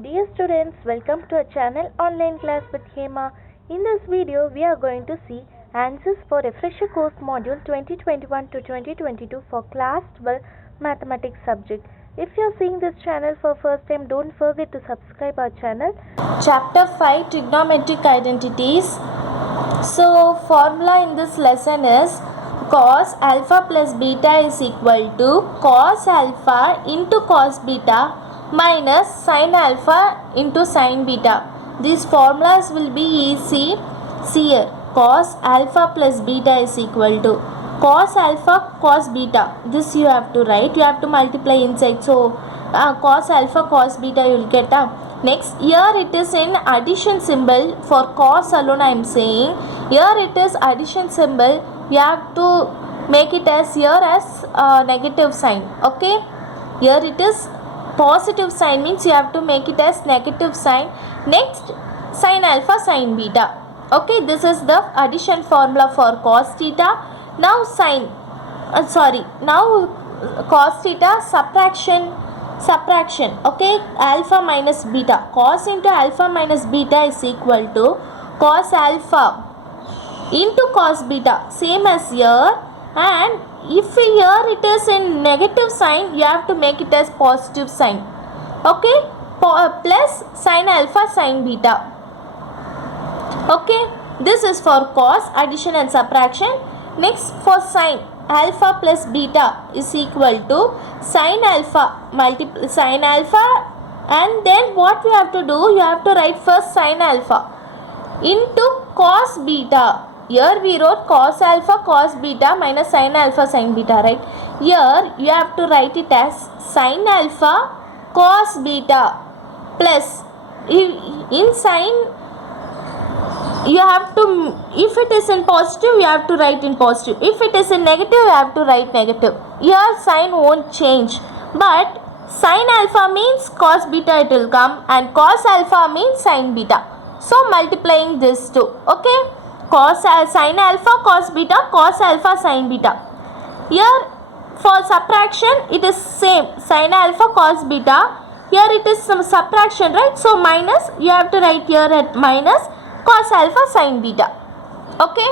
Dear students, welcome to our channel Online Class with Hema. In this video, we are going to see answers for Refresher Course Module 2021 to 2022 for Class 12 Mathematics subject. If you are seeing this channel for first time, don't forget to subscribe our channel. Chapter 5 Trigonometric Identities. So formula in this lesson is cos alpha plus beta is equal to cos alpha into cos beta minus sin alpha into sin beta. These formulas will be easy. See here, cos alpha plus beta is equal to cos alpha cos beta. This you have to write. You have to multiply inside. So cos alpha cos beta you will get Next, here it is in addition symbol. For cos alone I am saying. Here it is addition symbol. You have to make it as here as negative sign. Okay. Here it is positive sign, means you have to make it as negative sign. Next, sin alpha sin beta. Okay. This is the addition formula for cos theta. Now now cos theta subtraction. Okay, alpha minus beta. Cos into alpha minus beta is equal to cos alpha into cos beta, same as here. And if here it is in negative sign, you have to make it as positive sign. Okay, plus sin alpha sin beta. Okay, this is for cos, addition and subtraction. Next, for sin, alpha plus beta is equal to sin alpha and then what we have to do, you have to write first sin alpha into cos beta. Here we wrote cos alpha cos beta minus sin alpha sin beta, right? Here you have to write it as sin alpha cos beta plus in sin you have to, if it is in positive you have to write in positive, if it is in negative you have to write negative. Here sign won't change, but sin alpha means cos beta it will come and cos alpha means sin beta. So multiplying this two. Okay, sin alpha cos beta cos alpha sin beta. Here for subtraction it is same, sin alpha cos beta. Here it is some subtraction, right? So minus, you have to write here at minus cos alpha sin beta. Okay.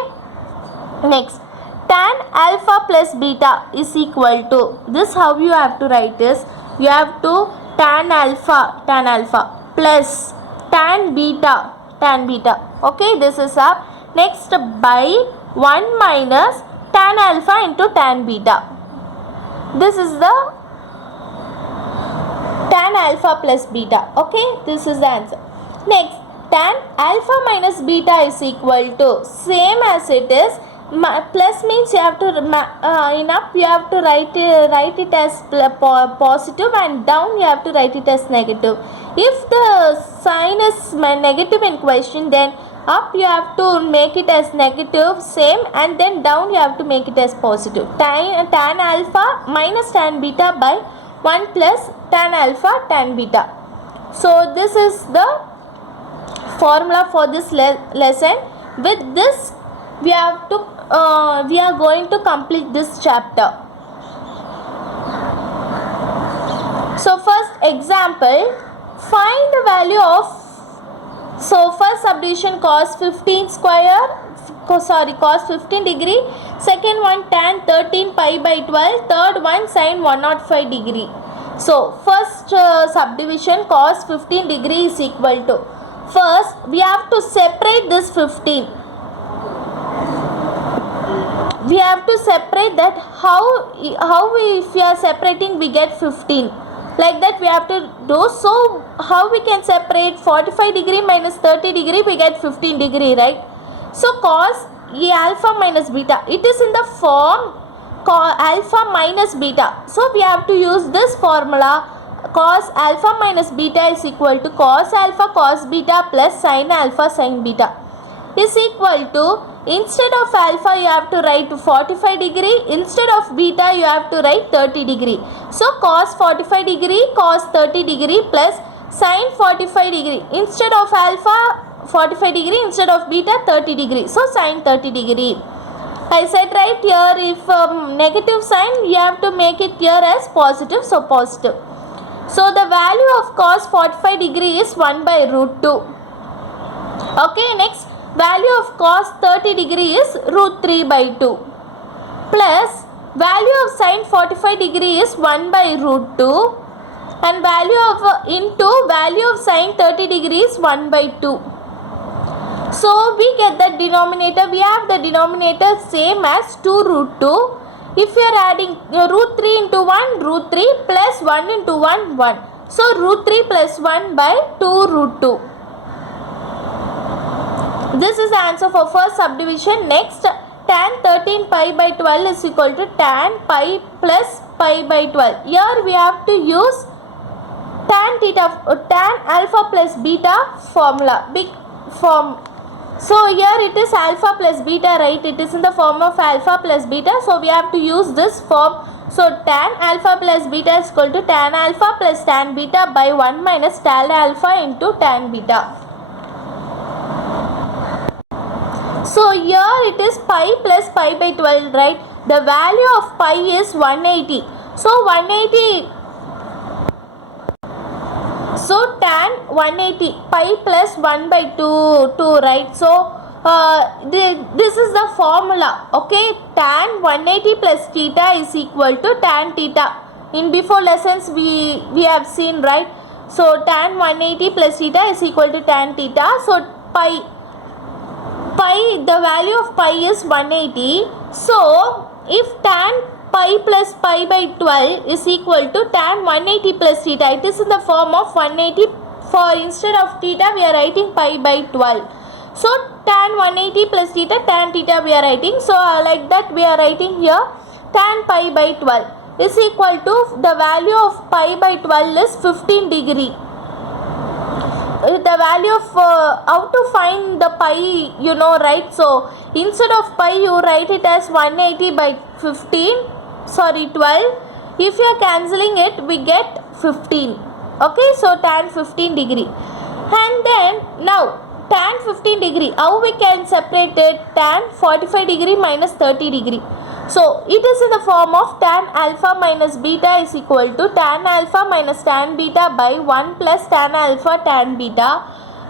Next, tan alpha plus beta is equal to, this how you have to write is, you have to tan alpha plus tan beta. Okay, this is up. Next, by 1 minus tan alpha into tan beta. This is the tan alpha plus beta. Okay, this is the answer. Next, tan alpha minus beta is equal to, same as it is, plus means you have to in up you have to write it as positive and down you have to write it as negative. If the sign is negative in question, then up you have to make it as negative same, and then down you have to make it as positive. Tan alpha minus tan beta by 1 plus tan alpha tan beta. So this is the formula for this lesson. With this we have to we are going to complete this chapter. So first example, find the value of, so first subdivision cos 15 degree, second one tan 13 pi by 12, third one sin 105 degree. So first subdivision cos 15 degree is equal to, first we have to separate this 15. We have to separate that. How if we are separating we get 15, like that we have to do. So how we can separate 45 degree minus 30 degree, we get 15 degree, right? So cos alpha minus beta, it is in the form alpha minus beta. So we have to use this formula, cos alpha minus beta is equal to cos alpha cos beta plus sin alpha sin beta is equal to, instead of alpha you have to write 45 degree, instead of beta you have to write 30 degree. So cos 45 degree cos 30 degree plus sin 45 degree, instead of alpha 45 degree, instead of beta 30 degree, so sin 30 degree. I said right here, if negative sign you have to make it here as positive, so positive. So the value of cos 45 degree is 1 by root 2. Okay, next value of cos 30 degree is root 3 by 2 plus value of sin 45 degree is 1 by root 2 and value of value of sin 30 degree is 1 by 2. So we get the denominator, we have the denominator same as 2 root 2. If you are adding root 3 into 1, root 3 plus 1 into 1, 1. So root 3 plus 1 by 2 root 2. This is the answer for first subdivision. Next, tan 13 pi by 12 is equal to tan pi plus pi by 12. Here we have to use tan alpha plus beta formula, big form. So here it is alpha plus beta, right? It is in the form of alpha plus beta. So we have to use this form. So tan alpha plus beta is equal to tan alpha plus tan beta by 1 minus tan alpha into tan beta. So here it is pi plus pi by 12, right? The value of pi is 180. So 180. So tan 180 pi plus 1 by 2, right? So this is the formula. Okay, tan 180 plus theta is equal to tan theta. In before lessons we have seen, right? So tan 180 plus theta is equal to tan theta. So pi, the value of pi is 180. So if tan pi plus pi by 12 is equal to tan 180 plus theta, it is in the form of 180. For instead of theta we are writing pi by 12. So tan 180 plus theta, tan theta we are writing. So like that we are writing here tan pi by 12 is equal to the value of pi by 12 is 15 degree. The value of how to find the pi, you know, right? So instead of pi you write it as 180 by 12. If you are cancelling it we get 15. Okay, so tan 15 degree. And then now tan 15 degree, how we can separate it? Tan 45 degree minus 30 degree. So it is in the form of tan alpha minus beta is equal to tan alpha minus tan beta by 1 plus tan alpha tan beta.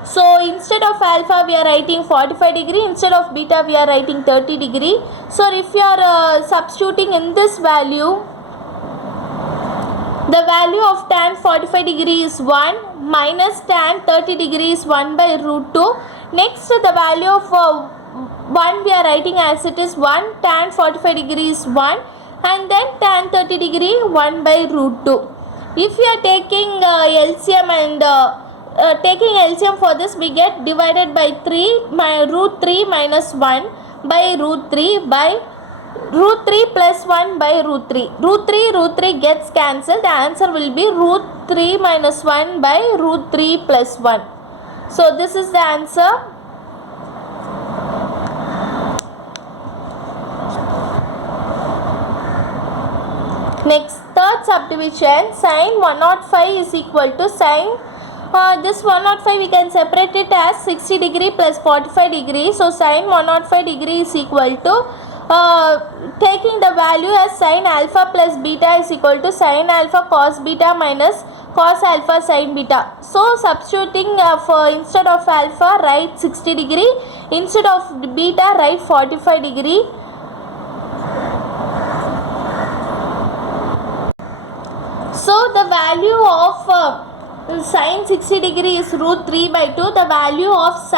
So instead of alpha we are writing 45 degree, instead of beta we are writing 30 degree. So if you are substituting in this value, the value of tan 45 degree is 1 minus tan 30 degree is 1 by root 2. Next the value of 1 we are writing as it is 1, tan 45 degree is 1 and then tan 30 degree 1 by root 2. If you are taking LCM and taking LCM for this, we get divided by 3, root 3 minus 1 by root 3 by root 3 plus 1 by root 3. Root 3 gets cancelled. The answer will be root 3 minus 1 by root 3 plus 1. So this is the answer. Next, third subdivision, sin 105 is equal to sin, this 105 we can separate it as 60 degree plus 45 degree. So sin 105 degree is equal to, taking the value as sin alpha plus beta is equal to sin alpha cos beta minus cos alpha sin beta. So substituting for instead of alpha write 60 degree, instead of beta write 45 degree. So the value of sin 60 degree is root 3 by 2. The value of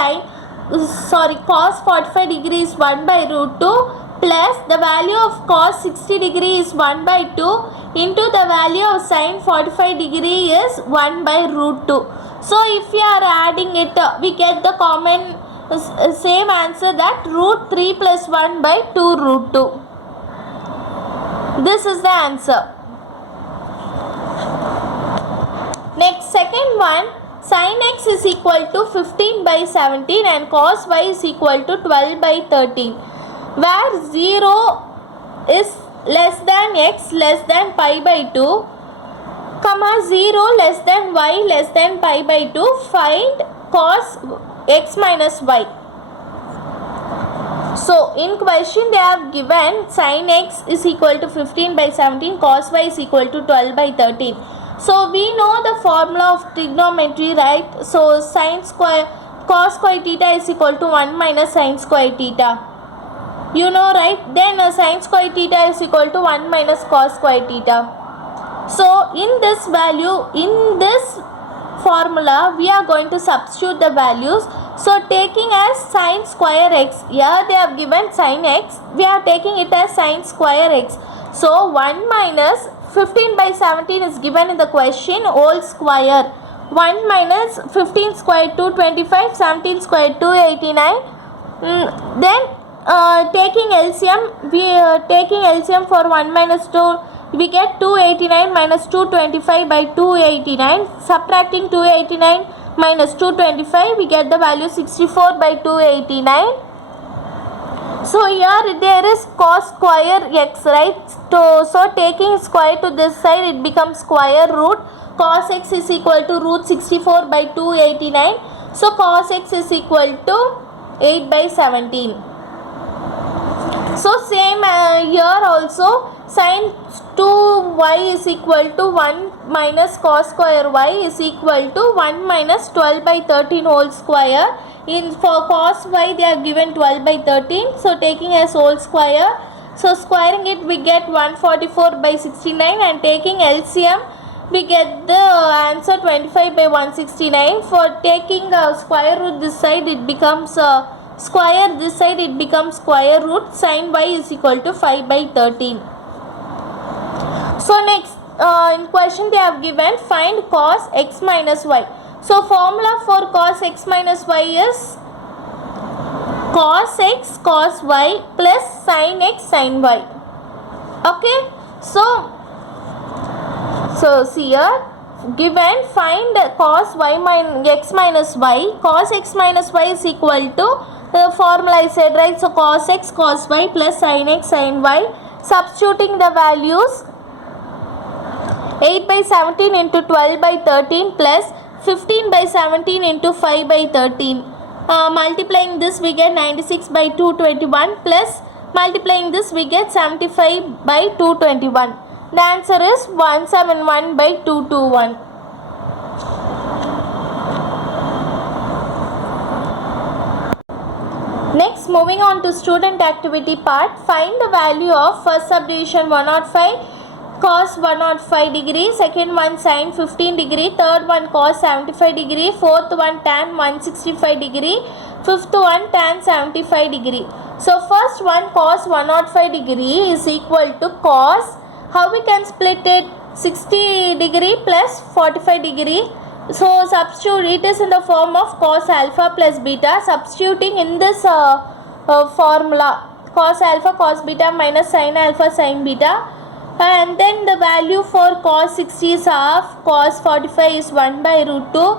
cos 45 degree is 1 by root 2 plus the value of cos 60 degree is 1 by 2 into the value of sin 45 degree is 1 by root 2. So if we are adding it, we get the common same answer, that root 3 plus 1 by 2 root 2. This is the answer. Next, second one, sin x is equal to 15 by 17 and cos y is equal to 12 by 13, where 0 is less than x less than pi by 2, comma 0 less than y less than pi by 2, find cos x minus y. So in question they have given sin x is equal to 15 by 17, cos y is equal to 12 by 13. So we know the formula of trigonometry, right? So sin square cos square theta is equal to 1 minus sin square theta. You know, right? Then sin square theta is equal to 1 minus cos square theta. So in this value, in this formula, we are going to substitute the values. So taking as sin square x, here they have given sin x, we are taking it as sin square x. So 1 minus 15 by 17 is given in the question, whole square. 1 minus 15 square 225, 17 square 289. Then taking LCM, we taking LCM for 1 minus 2, we get 289 minus 225 by 289. Subtracting 289 minus 225, we get the value 64 by 289. So here there is cos square x, right? So taking square to this side, it becomes square root. Cos x is equal to root 64 by 289. So cos x is equal to 8 by 17. So same here also, sin 2y is equal to 1 minus cos square y is equal to 1 minus 12 by 13 whole square. In for cos y they are given 12 by 13. So taking as whole square. So squaring it, we get 144 by 69, and taking LCM, we get the answer 25 by 169. For taking square root this side, it becomes square this side, it becomes square root. Sin y is equal to 5 by 13. So next in question they have given find cos x minus y. So formula for cos x minus y is cos x cos y plus sin x sin y. Okay, so see here given find cos y minus x minus y. Cos x minus y is equal to the formula I said, right? So cos x cos y plus sin x sin y. Substituting the values, 8 by 17 into 12 by 13 plus 15 by 17 into 5 by 13. Multiplying this, we get 96 by 221 plus multiplying this, we get 75 by 221. The answer is 171 by 221. Next, moving on to student activity part. Find the value of first subdivision 105 cos 105 degree, second one sin 15 degree, third one cos 75 degree, fourth one tan 165 degree, fifth one tan 75 degree. So first one cos 105 degree is equal to cos, how we can split it, 60 degree plus 45 degree. So substitute, it is in the form of cos alpha plus beta. Substituting in this formula, cos alpha cos beta minus sin alpha sin beta, and then the value for cos 60 is half, cos 45 is 1 by root 2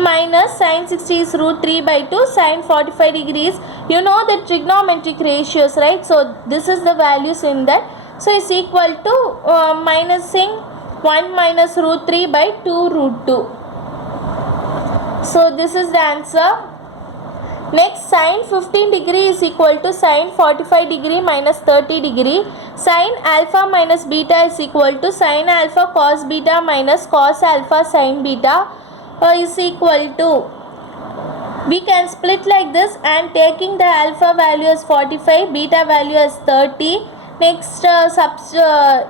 minus sin 60 is root 3 by 2, sin 45 degrees. You know the trigonometric ratios, right? So this is the values in that. So it's equal to minusing 1 minus root 3 by 2 root 2. So this is the answer. Next, sin 15 degree is equal to sin 45 degree minus 30 degree. Sin alpha minus beta is equal to sin alpha cos beta minus cos alpha sin beta is equal to, we can split like this, and taking the alpha value as 45, beta value as 30. Next,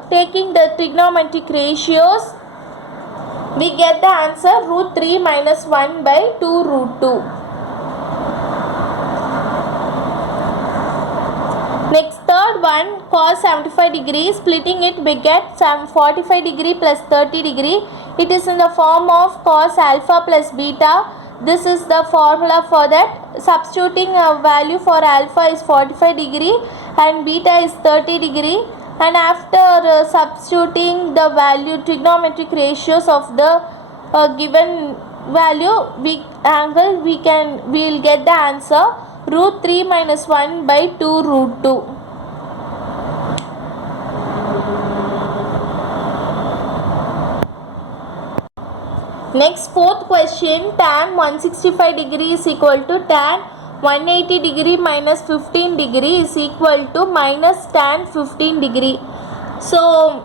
taking the trigonometric ratios, we get the answer root 3 minus 1 by 2 root 2. Next, third one cos 75 degree, splitting it, we get 45 degree plus 30 degree. It is in the form of cos alpha plus beta. This is the formula for that. Substituting a value for alpha is 45 degree and beta is 30 degree. And after substituting the value trigonometric ratios of the given value, we will get the answer root 3 minus 1 by 2 root 2. Next, fourth question, tan 165 degree is equal to tan 180 degree minus 15 degree is equal to minus tan 15 degree. So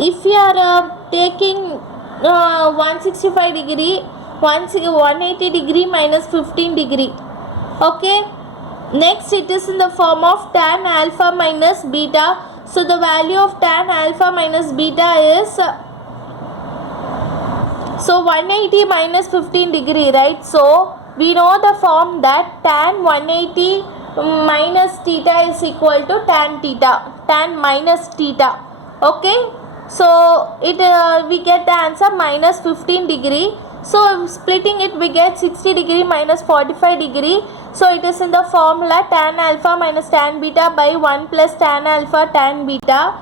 if you are taking 165 degree, 180 degree minus 15 degree. Okay, next it is in the form of tan alpha minus beta. So the value of tan alpha minus beta is so 180 minus 15 degree, right? So we know the form that tan 180 minus theta is equal to tan theta, tan minus theta. Okay, so it we get the answer minus 15 degree. So splitting it, we get 60 degree minus 45 degree. So it is in the formula tan alpha minus tan beta by 1 plus tan alpha tan beta.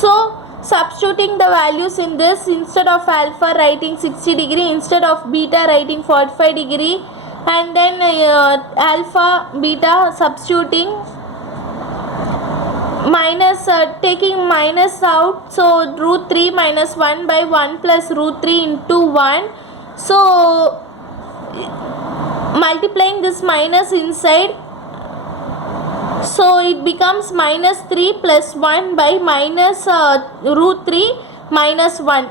So substituting the values in this, instead of alpha writing 60 degree, instead of beta writing 45 degree, and then alpha beta substituting, minus taking minus out, so root 3 minus 1 by 1 plus root 3 into 1. So multiplying this minus inside, so it becomes minus 3 plus 1 by minus root 3 minus 1.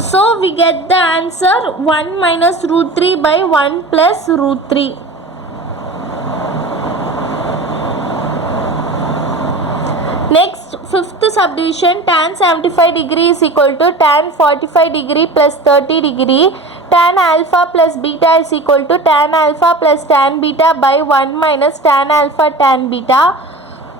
So we get the answer 1 minus root 3 by 1 plus root 3. Next, fifth subdivision, tan 75 degree is equal to tan 45 degree plus 30 degree. Tan alpha plus beta is equal to tan alpha plus tan beta by 1 minus tan alpha tan beta.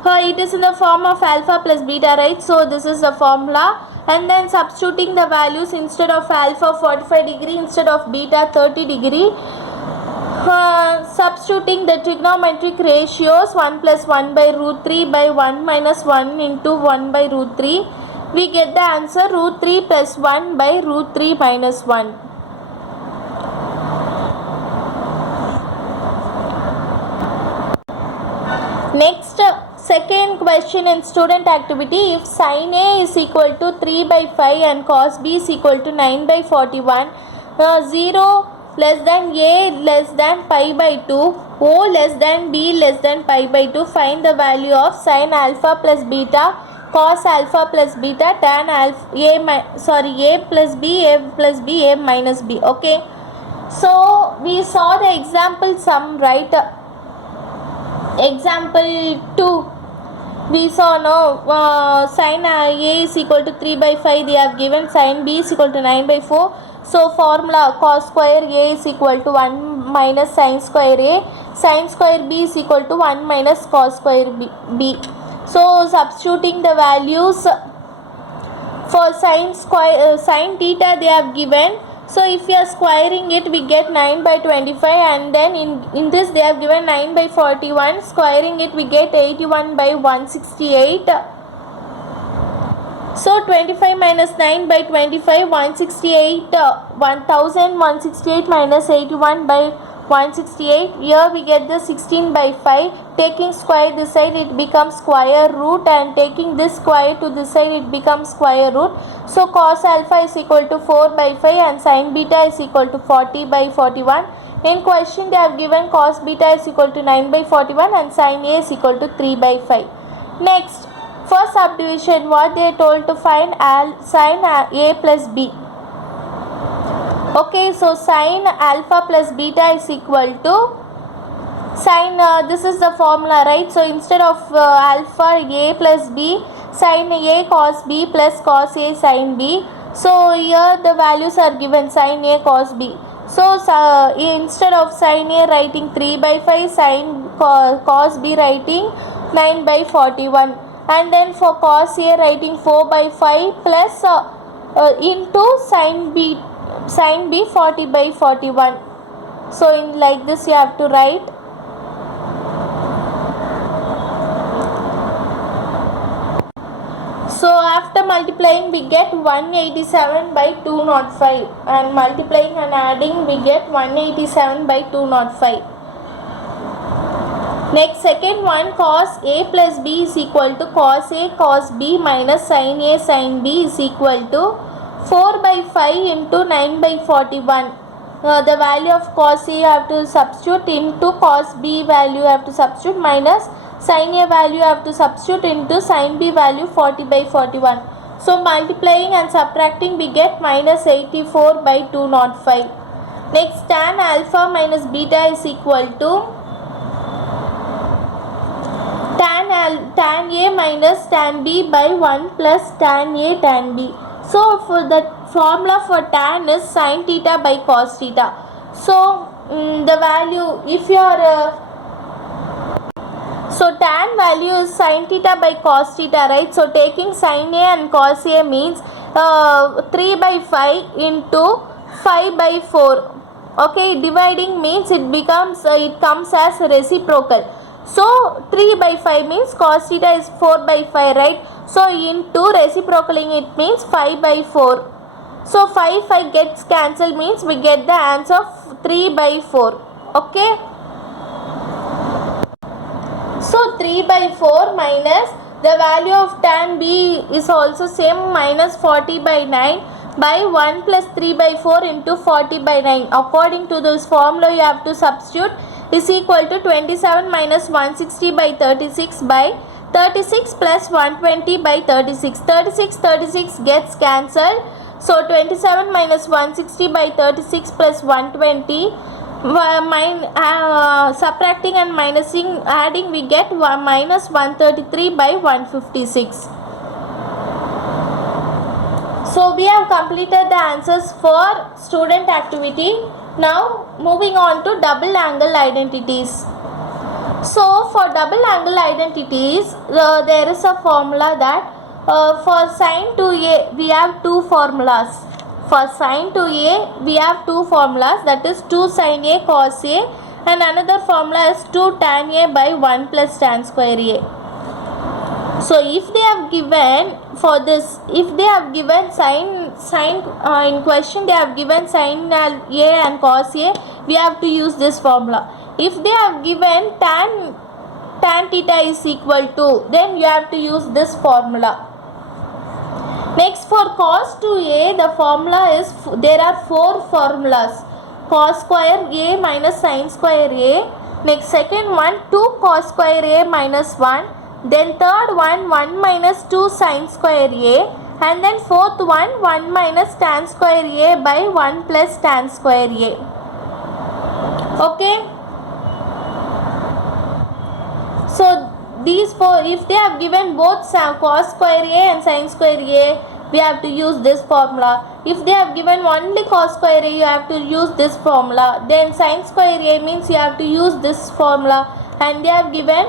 It is in the form of alpha plus beta, right? So this is the formula. And then substituting the values, instead of alpha 45 degree, instead of beta 30 degree. Substituting the trigonometric ratios, 1 plus 1 by root 3 by 1 minus 1 into 1 by root 3, we get the answer root 3 plus 1 by root 3 minus 1. Next, second question in student activity, if sin A is equal to 3 by 5 and cos B is equal to 9 by 41, 0 less than A less than pi by 2, O less than B less than pi by 2, find the value of sin alpha plus beta, cos alpha plus beta, tan alpha, A plus B, A plus B, A minus B. Okay, so we saw the example sum, right? Example 2, we saw sin A is equal to 3 by 5, they have given, sin B is equal to 9 by 4. So formula cos square A is equal to 1 minus sin square A, sin square B is equal to 1 minus cos square B. So substituting the values for sin theta they have given. So if we are squaring it, we get 9 by 25, and then in this they have given 9 by 41, squaring it we get 81 by 168. So 25 minus 9 by 25, 168, 1168 minus 81 by 168. Here we get the 16 by 5. Taking square this side, it becomes square root, and taking this square to this side, it becomes square root. So cos alpha is equal to 4 by 5 and sin beta is equal to 40 by 41. In question they have given cos beta is equal to 9 by 41 and sin A is equal to 3 by 5. Next, first subdivision, what they are told to find sin A plus B. Okay, so sin alpha plus beta is equal to sin, this is the formula, right? So instead of alpha A plus B, sin A cos B plus cos A sin B. So here the values are given, sin A cos B. So instead of sin A writing 3 by 5, sin cos B writing 9 by 41. And then for cos A writing 4 by 5 plus into sin B 40 by 41. So in like this you have to write. So after multiplying we get 187 by 205, and multiplying and adding we get 187 by 205. Next, second one, cos A plus B is equal to cos A cos B minus sin A sin B is equal to 4 by 5 into 9 by 41. the value of cos A you have to substitute into cos B value you have to substitute minus sin A value you have to substitute into sin B value 40 by 41. So multiplying and subtracting we get minus 84 by 205. Next, tan alpha minus beta is equal to tan A minus tan B by 1 plus tan A tan B. So for the formula for tan is sin theta by cos theta. So the value, if you are so tan value is sin theta by cos theta, right? So taking sin A and cos A means 3 by 5 into 5 by 4. Okay, dividing means it comes as reciprocal. So 3 by 5 means cos theta is 4 by 5, right? So into reciprocaling it means 5 by 4. So 5 gets cancelled means we get the answer of 3 by 4. Okay. So 3 by 4 minus the value of tan B is also same, minus 40 by 9 by 1 plus 3 by 4 into 40 by 9. According to this formula you have to substitute is equal to 27 minus 160 by 36 by 36 plus 120 by 36. 36 gets cancelled. So 27 minus 160 by 36 plus 120. Subtracting and minusing, adding we get minus 133 by 156. So we have completed the answers for student activity. Now moving on to double angle identities. So for double angle identities there is a formula that for sin 2a we have two formulas. For sin 2a we have two formulas, that is 2 sin a cos a, and another formula is 2 tan a by 1 plus tan square a. So if they have given for this, if they have given sin in question they have given sin a and cos a, we have to use this formula. If they have given tan theta is equal to, then you have to use this formula. Next, for cos 2a the formula is, there are 4 formulas: cos square a minus sin square a. Next, second one 2 cos square a minus 1. Then third one 1 minus 2 sin square a. And then fourth one 1 minus tan square a by 1 plus tan square a. Okay. So these 4, if they have given both cos square a and sin square a, we have to use this formula. If they have given only cos square a, you have to use this formula. Then sin square a means you have to use this formula. And they have given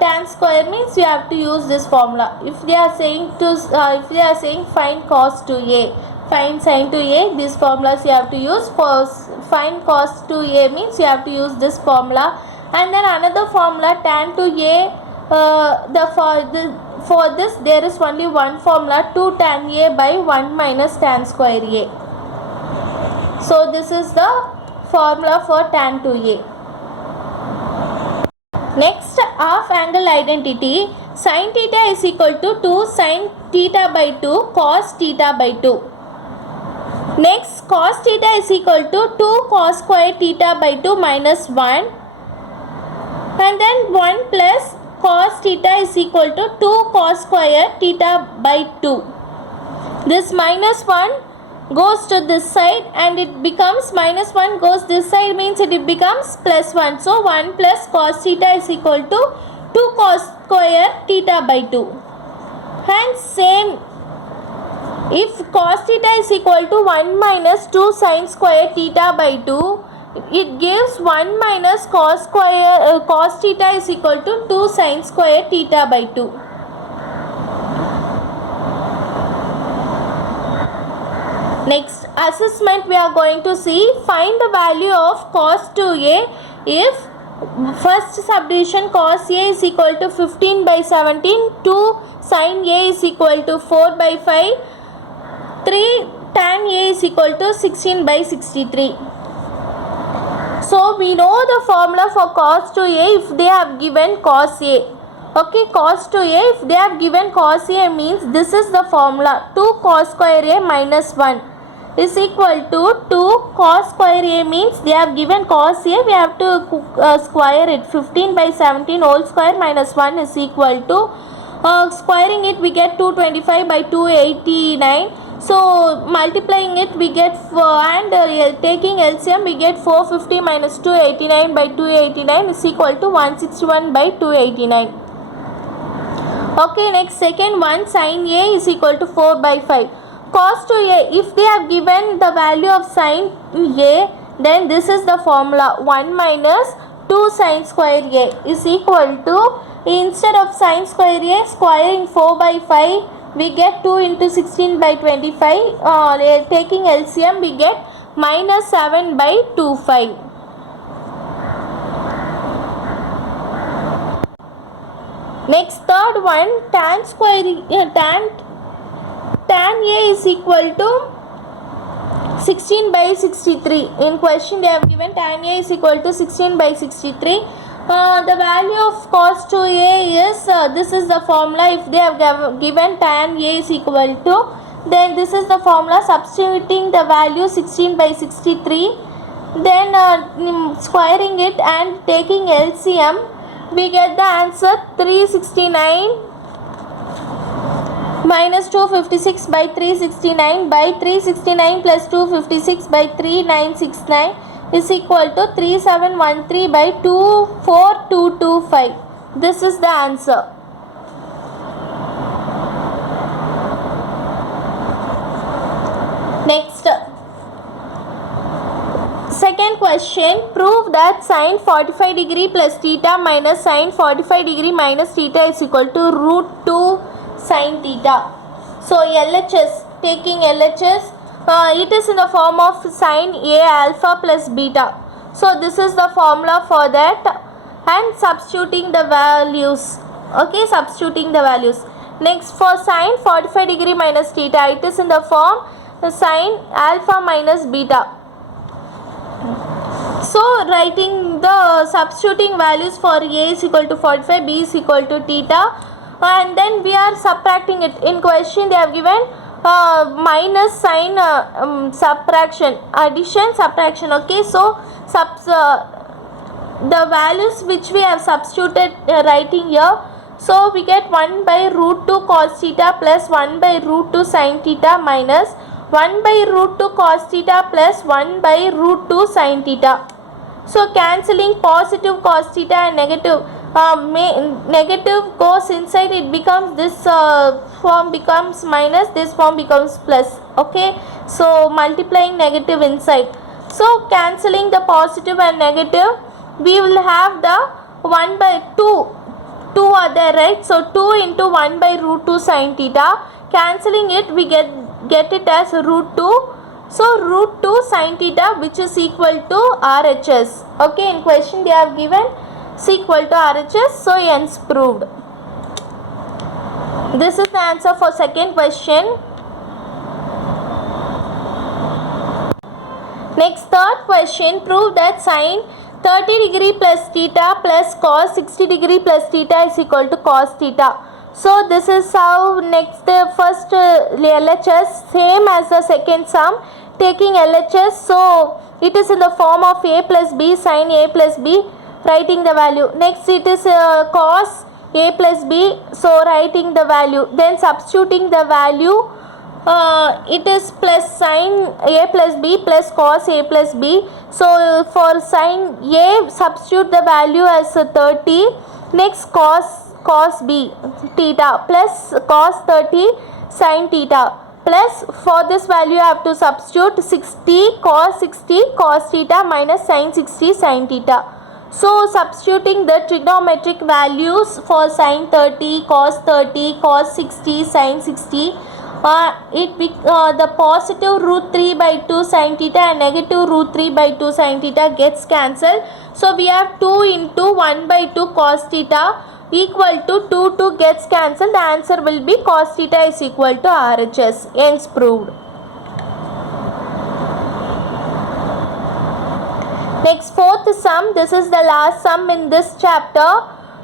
tan square means you have to use this formula. If they are saying find cos 2a, find sin 2a, these formulas you have to use. For find cos 2a means you have to use this formula. And then another formula tan 2a, for this there is only one formula, 2 tan a by 1 minus tan square a. So this is the formula for tan 2a. Next, half angle identity. Sin theta is equal to 2 sin theta by 2 cos theta by 2. Next, cos theta is equal to 2 cos square theta by 2 minus 1. And then 1 plus cos theta is equal to 2 cos square theta by 2. This minus 1 goes to this side and it becomes minus 1 goes this side, means it becomes plus 1. So 1 plus cos theta is equal to 2 cos square theta by 2. And same, if cos theta is equal to 1 minus 2 sin square theta by 2, it gives 1 minus cos theta is equal to 2 sin square theta by 2. Next assessment we are going to see, find the value of cos 2a if first subdivision cos a is equal to 15 by 17, 2 sin a is equal to 4 by 5, 3 tan a is equal to 16 by 63. So we know the formula for cos 2a if they have given cos a. Okay, cos 2a if they have given cos a means this is the formula, 2 cos square a minus 1. is equal to 2 cos square a means they have given cos a, we have to square it. 15 by 17 whole square minus 1 is equal to squaring it we get 225 by 289. So multiplying it we get taking LCM we get 450 minus 289 by 289 is equal to 161 by 289. Okay, next second one, sin A is equal to 4 by 5. Cos to A, if they have given the value of sin A, then this is the formula, 1 minus 2 sin square A is equal to, instead of sin square A, squaring 4 by 5, we get 2 into 16 by 25, taking LCM we get minus 7 by 25. Next third one, tan A is equal to 16 by 63. In question they have given tan A is equal to 16 by 63. The value of cos 2A is, this is the formula. If they have given tan A is equal to, then this is the formula, substituting the value 16 by 63, then squaring it and taking LCM, we get the answer 369 minus 256 by 369 by 369 plus 256 by 3969 is equal to 3713 by 24225. This is the answer. Next, second question, prove that sin 45 degree plus theta minus sin 45 degree minus theta is equal to root 2 sin theta. So LHS, taking LHS, it is in the form of sin A alpha plus beta. So this is the formula for that, and substituting the values. Okay, substituting the values. Next, for sin 45 degree minus theta, it is in the form sin alpha minus beta. So writing the substituting values for A is equal to 45, B is equal to theta, and then we are subtracting it. In question they have given minus sign, subtraction, addition, subtraction. Okay, so the values which we have substituted writing here, so we get 1 by root 2 cos theta plus 1 by root 2 sin theta minus 1 by root 2 cos theta plus 1 by root 2 sin theta. So cancelling positive cos theta and negative, negative goes inside, it becomes, this form becomes minus, this form becomes plus. Okay, so multiplying negative inside, so cancelling the positive and negative, we will have the 1 by 2 are there, right? So 2 into 1 by root 2 sin theta, cancelling it we get it as root 2. So root 2 sin theta, which is equal to RHS. Okay, in question they have given is equal to RHS, so hence proved. This is the answer for second question. Next, third question, prove that sin 30 degree plus theta plus cos 60 degree plus theta is equal to cos theta. So this is how. Next, first LHS, same as the second sum, taking LHS, so it is in the form of A plus B sin A plus B, writing the value. Next, it is cos A plus B, so writing the value, then substituting the value, it is plus sin A plus B plus cos A plus B. So for sin A, substitute the value as 30. Next, cos B theta plus cos 30 sin theta, plus for this value you have to substitute 60 cos theta minus sin 60 sin theta. So substituting the trigonometric values for sin 30, cos 60, sin 60, the positive root 3 by 2 sin theta and negative root 3 by 2 sin theta gets cancelled. So we have 2 into 1 by 2 cos theta equal to 2 gets cancelled. The answer will be cos theta is equal to RHS. Hence proved. Next, fourth sum. This is the last sum in this chapter.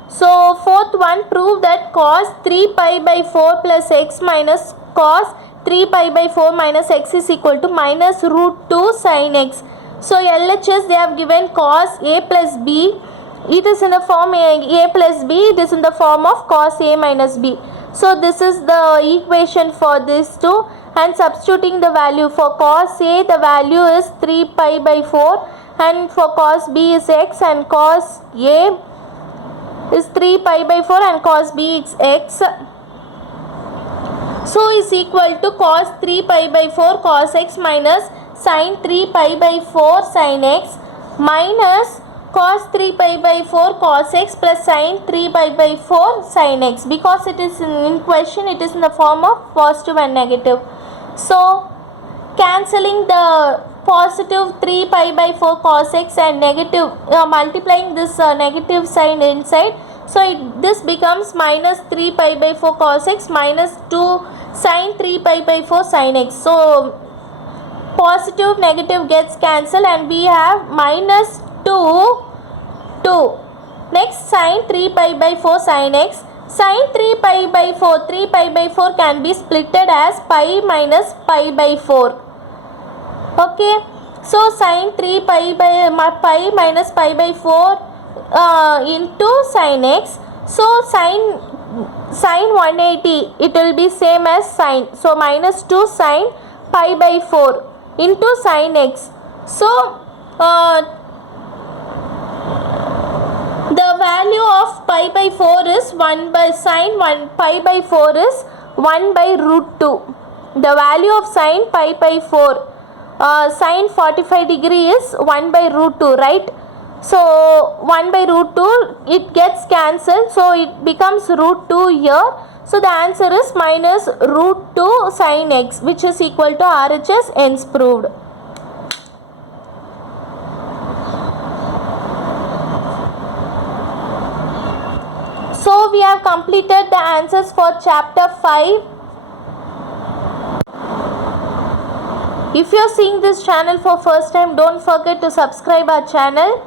So fourth one, prove that cos 3 pi by 4 plus x minus cos 3 pi by 4 minus x is equal to minus root 2 sin x. So LHS they have given cos a plus b. It is in the form a plus b. It is in the form of cos a minus b. So this is the equation for this two, and substituting the value for cos a, the value is 3 pi by 4, and for cos b is x, and cos a is 3 pi by 4 and cos b is x. So is equal to cos 3 pi by 4 cos x minus sin 3 pi by 4 sin x minus cos 3 pi by 4 cos x plus sin 3 pi by 4 sin x. Because it is in question, it is in the form of positive and negative. So cancelling the positive 3 pi by 4 cos x and negative, multiplying this negative sign inside. So this becomes minus 3 pi by 4 cos x minus 2 sin 3 pi by 4 sin x. So positive negative gets cancelled and we have minus 2. Next sin 3 pi by 4 sin x. Sin 3 pi by 4, 3 pi by 4 can be splitted as pi minus pi by 4. Okay. So sin 3 pi minus pi by 4 into sin x. So sin 180, it will be same as sin. So minus 2 sin pi by 4 into sin x. So the value of pi by 4 is 1 by sin 1 pi by 4 is 1 by root 2. The value of sin pi by 4 sin 45 degree is 1 by root 2, right? So 1 by root 2, it gets cancelled, so it becomes root 2 here. So the answer is minus root 2 sin x, which is equal to RHS, hence proved. So we have completed the answers for chapter 5. If you are seeing this channel for first time, don't forget to subscribe our channel,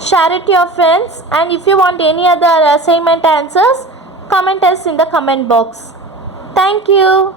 share it to your friends, and if you want any other assignment answers, comment us in the comment box. Thank you.